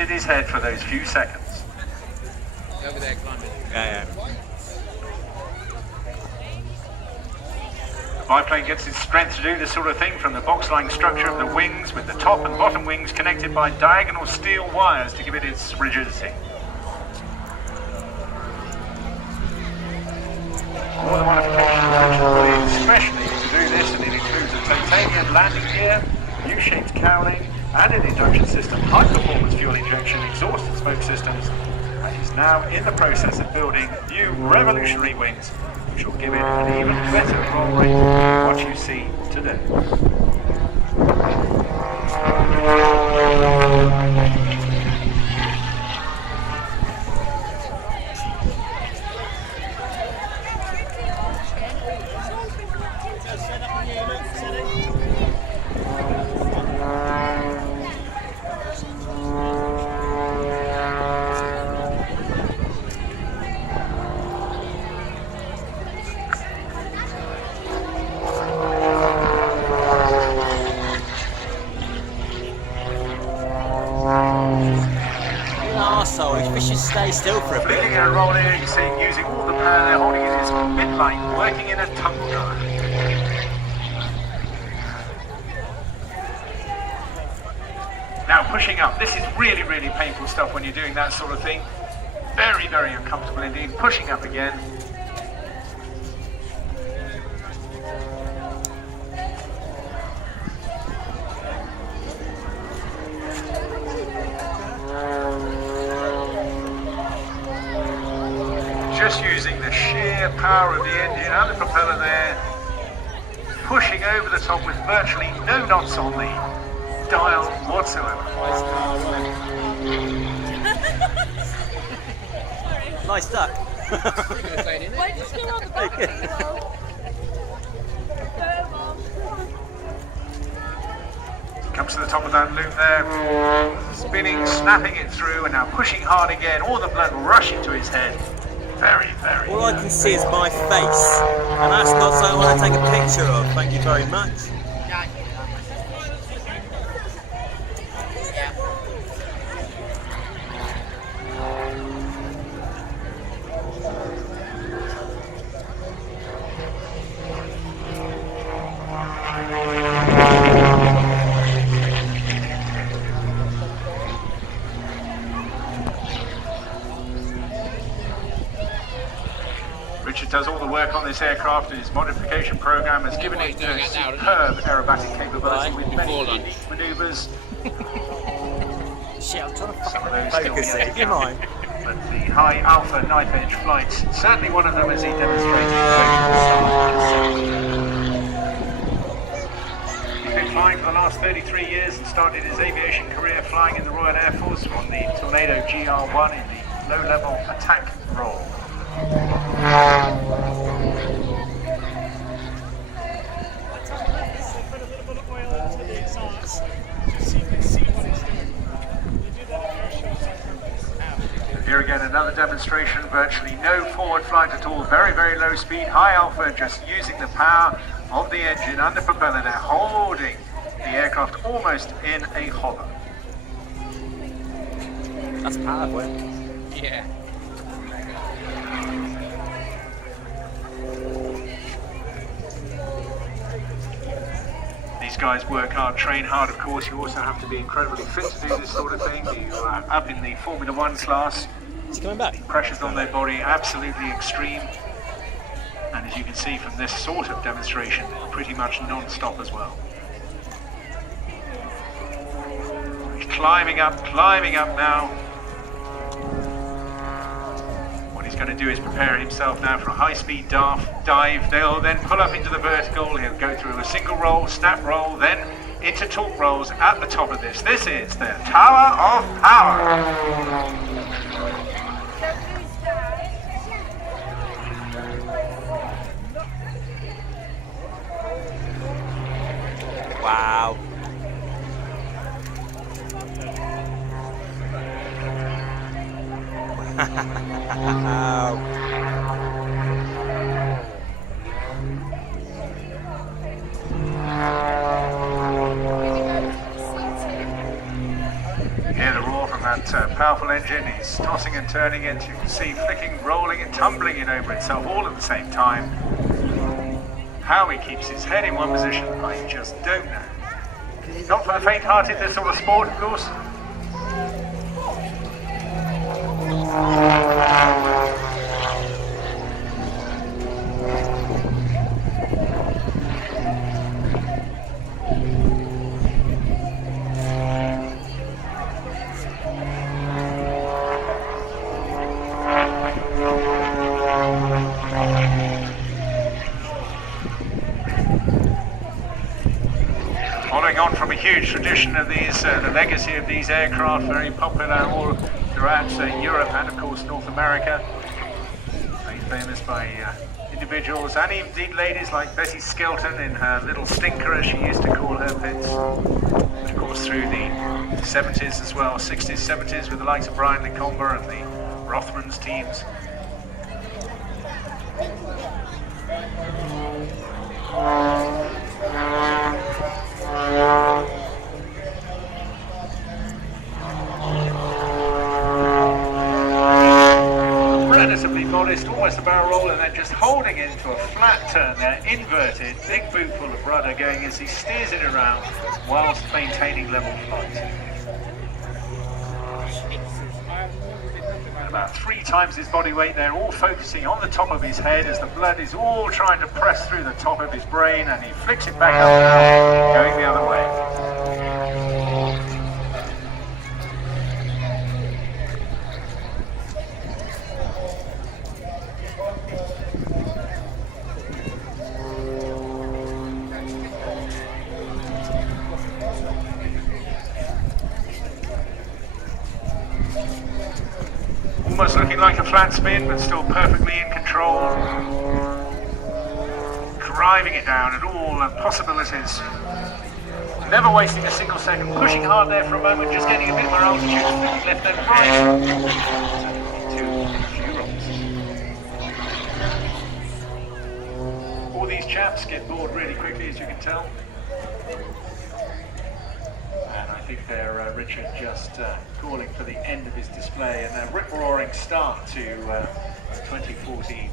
lifted his head for those few seconds. Over there climbing. Yeah. The biplane gets its strength to do this sort of thing from the box-like structure of the wings, with the top and bottom wings connected by diagonal steel wires to give it its rigidity. All the modifications which are put in especially to do this, and it includes a titanium landing gear, U-shaped cowling, and an induction system, high-performance fuel injection, exhaust and smoke systems, and is now in the process of building new revolutionary wings, which will give it an even better roll rate than what you see today. We should stay still for a bit. Flicking and rolling, you see, using all the power they're holding in his midline, working in a tumble dryer. Now pushing up. This is really, really painful stuff when you're doing that sort of thing. Very, very uncomfortable indeed. Pushing up again. Just using the sheer power of the engine and the propeller there, pushing over the top with virtually no knots on the dial whatsoever. Nice duck. Why did you go on the back? Comes to the top of that loop there, spinning, snapping it through, and now pushing hard again, all the blood rushing to his head. Very, very. All I can see is my face, and that's not something I want to take a picture of. Thank you very much. Richard does all the work on this aircraft, and his modification program has given it superb aerobatic capability with many unique manoeuvres. Shit, I'm trying to Some of those still focus yet it. to You come. mind? But the high alpha knife edge flights, certainly one of them as he demonstrated at He's been flying for the last 33 years and started his aviation career flying in the Royal Air Force on the Tornado GR1 in the low-level attack role. Put a little bit of oil into the exhaust so you can see what he's doing. You do that at air shows. Here again, another demonstration, virtually no forward flight at all, very, very low speed, high alpha, just using the power of the engine and the propeller there, holding the aircraft almost in a hover. That's powerful. Yeah. These guys work hard, train hard, of course. You also have to be incredibly fit to do this sort of thing. You are up in the Formula One class. It's coming back. Pressures on their body absolutely extreme. And as you can see from this sort of demonstration, pretty much non-stop as well. He's climbing up now. What he's going to do is prepare himself now for a high-speed dive. They'll then pull up into the vertical. He'll go through a single roll, snap roll, then into torque rolls at the top of this. This is the Tower of Power. Wow. Wow. You hear the roar from on that powerful engine. He's tossing and turning it. You can see flicking, rolling and tumbling it over itself all at the same time. How he keeps his head in one position, I just don't know. Not for the faint-hearted, this sort of sport, of course. Following on from a huge tradition of these, the legacy of these aircraft, very popular all throughout Europe and of course North America. Made famous by individuals and indeed ladies like Betty Skelton in her little stinker, as she used to call her pits. And of course through the 70s as well, 60s, 70s with the likes of Brian Lecomber and the Rothmans teams. Relatively modest, almost a barrel roll, and then just holding into a flat turn there, inverted, big boot full of rudder going as he steers it around whilst maintaining level flight. About 3 times his body weight there, all focusing on the top of his head as the blood is all trying to press through the top of his brain, and he flicks it back up now, going the other way. Almost looking like a flat spin, but still perfectly in control. Driving it down at all possibilities. Never wasting a single second. Pushing hard there for a moment, just getting a bit more altitude, left and right. All these chaps get bored really quickly, as you can tell. And I think they're, Richard, just calling for the end of his display and a rip-roaring start to 2014.